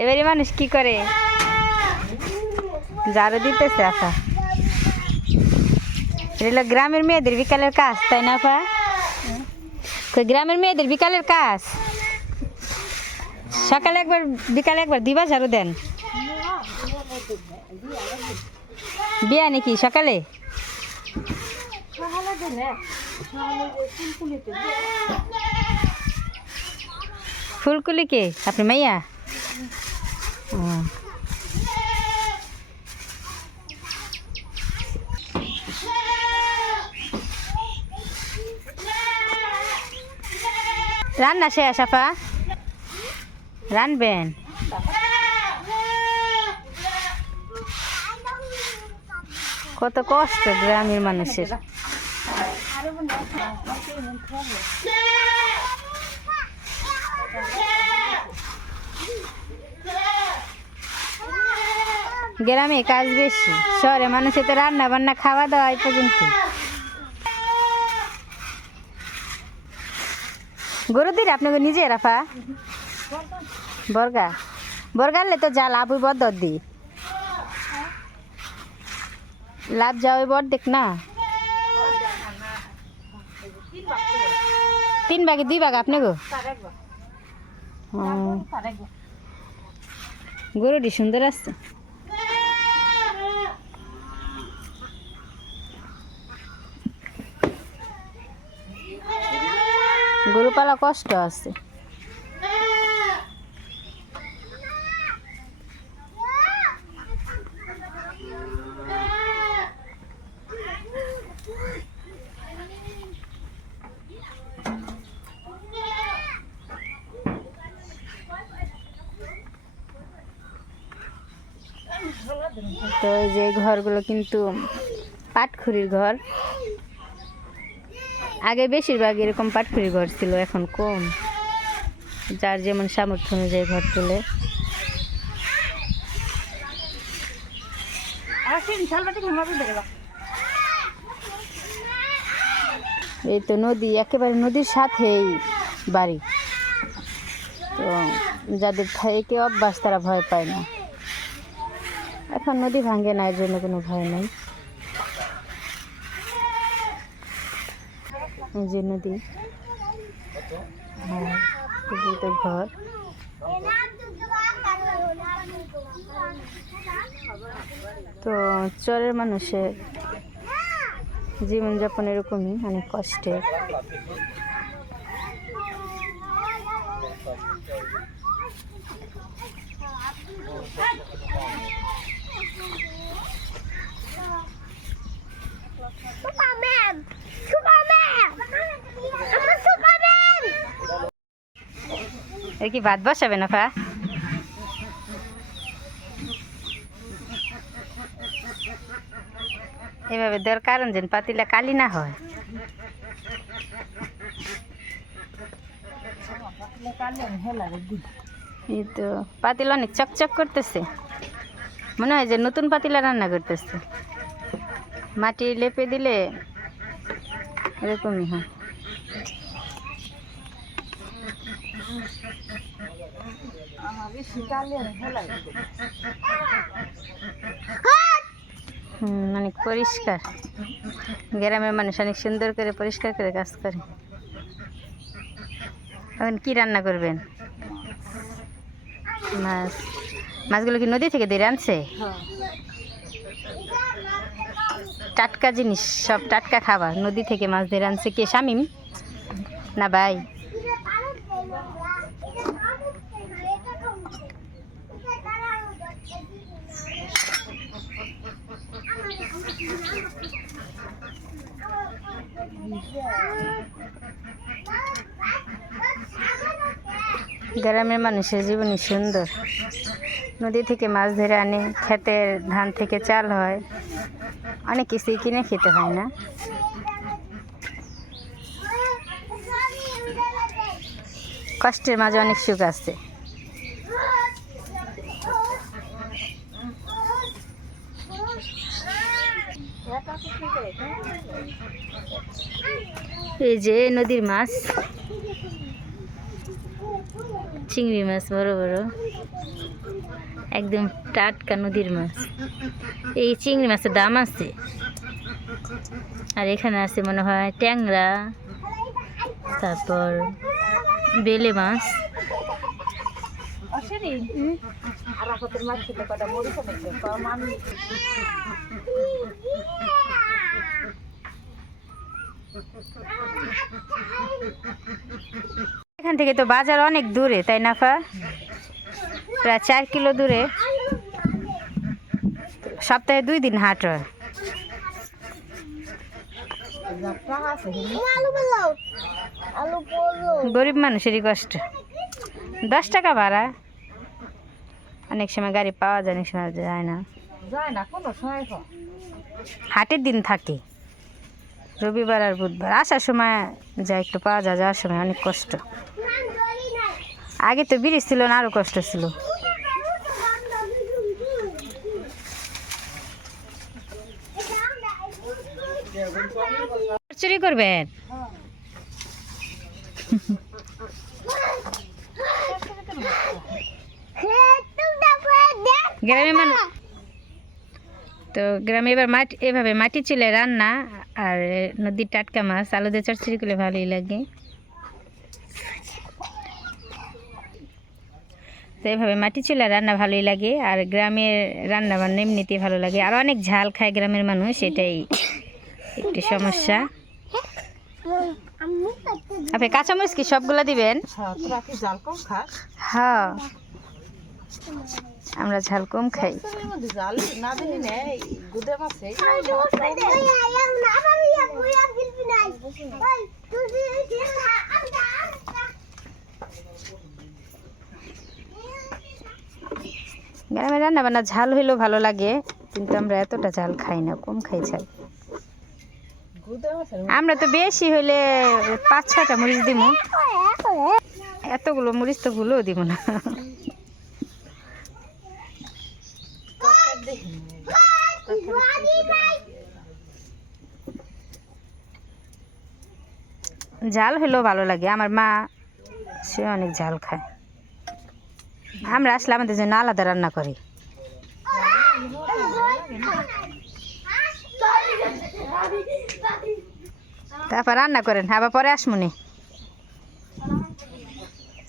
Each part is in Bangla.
এবারে মানুষ কি করে? ঝাড়ু দিতেছে আপা এটা গ্রামের মেয়েদের বিকালের কাজ, তাই না আপা গ্রামের মেয়েদের বিকালের কাজ? সকালে একবার, বিকালে একবার দিবা ঝাড়ু দেন। বিয়া নাকি সকালে? ফুলকুলি কে? আপনি মাইয়া। রান্না শেষ আপা রানবেন? কত কষ্ট গ্রামের মানুষের। গ্রামে কাজ বেশি, শহরে মানুষের তো রান্না বান্না খাওয়া দাওয়া এই পর্যন্ত। গরু দিন আপনাকে নিজে রাফা? বর্গা? বর্গালে তো যা লাভ হইব দি লাভ যা হইব দেখ না? তিন ভাগে দুই ভাগ আপনি গো গরুটি সুন্দর আসছে গরু পালা কষ্ট আছে। তো যে ঘরগুলো কিন্তু পাটখুরির ঘর। আগে বেশিরভাগ এরকম পাটখুরির ঘর ছিল এখন কম। যার যেমন সামর্থ্য অনুযায়ী ঘর তোলে। এই তো নদী একেবারে নদীর সাথেই বাড়ি। তো যাদের থেকে অভ্যাস তারা ভয় পায় না। এখন নদী ভাঙে না এর জন্য কোনো ভয় নেই। নদী। হ্যাঁ এই যে তো ঘর। তো চরের মানুষের জীবনযাপন এরকমই অনেক কষ্টের। এর কি ভাত বসাবে না, ফা? এভাবে দেওয়ার কারণ যেন পাতিলা কালি না হয়। এই তো, পাতিলা অনেক চকচক করতেছে। মনে হয় যে নতুন পাতিলা রান্না করতেছে। মাটি লেপে দিলে এরকমই হয়। অনেক পরিষ্কার। গ্রামের মানুষ অনেক সুন্দর করে পরিষ্কার করে কাজ করে। এখন কি রান্না করবেন? মাছ। মাছগুলো কি নদী থেকে দিয়ে আনছে? টাটকা জিনিস, সব টাটকা খাবার। নদী থেকে মাছ দিয়ে আনছে কে? শামিম? না ভাই? গ্রামের মানুষের জীবনই সুন্দর। নদী থেকে মাছ ধরে আনে, ক্ষেতের ধান থেকে চাল হয়। অনেক কিছুই কিনে খেতে হয় না। কষ্টের মাঝে অনেক সুখ আছে। এই যে নদীর মাছ। চিংড়ি মাছ, বড় বড়। একদম টাটকা নদীর মাছ। এই চিংড়ি মাছের দাম আছে। আর এখানে আছে মনে হয় ট্যাংরা, তারপর বেলে মাছ। এখান থেকে তো বাজার অনেক দূরে তাই না ফা? প্রায় চার কিলো দূরে। সপ্তাহে দুই দিন হাট হয়। গরিব মানুষেরই কষ্ট। দশ টাকা ভাড়া। অনেক সময় গাড়ি পাওয়া যায় অনেক সময় যায় না। হাটের দিন থাকে। রবিবার আর বুধবার। আসার সময় যা একটু পাওয়া যায় যাওয়ার সময় অনেক কষ্ট। আগে তো ব্রিজ ছিল না আরও কষ্ট ছিল। চুরি করবেন? গ্রামে মানুষ তো গ্রামে এবার মাটি এভাবে মাটি চুলে রান্না আর নদীর টাটকা মাছ আলু দিয়ে চচ্চড়ি করলে ভালোই লাগে। তো এভাবে মাটি চুলা রান্না ভালোই লাগে আর গ্রামের রান্না বান্না এমনিতেই ভালো লাগে। আর অনেক ঝাল খায় গ্রামের মানুষ এটাই একটি সমস্যা। আপনি কাঁচামরিচ কি সবগুলো দিবেন? হ্যাঁ। আমরা ঝাল কম খাই। গ্রামে রান্না বান্না ঝাল হইলেও ভালো লাগে কিন্তু আমরা এতটা ঝাল খাই না কম খাই ঝাল। আমরা তো বেশি হইলে পাঁচ ছটা মরিচ দিব এতগুলো মরিচ তো ভুলেও দিব না। ঝাল হইলেও ভালো লাগে। আমার মা, সে অনেক ঝাল খায়। আমরা আসলে আমাদের জন্য আলাদা রান্না করি। তারপর রান্না করেন। আবার পরে আসমুনি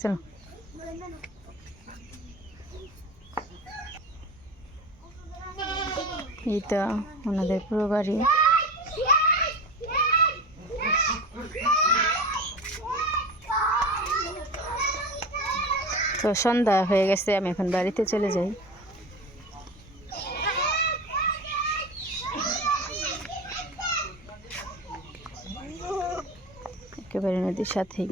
চলো তো ওনাদের পুরো বাড়ি। তো সন্ধ্যা হয়ে গেছে, আমি এখন বাড়িতে চলে যাই। একেবারে নদীর সাথেই।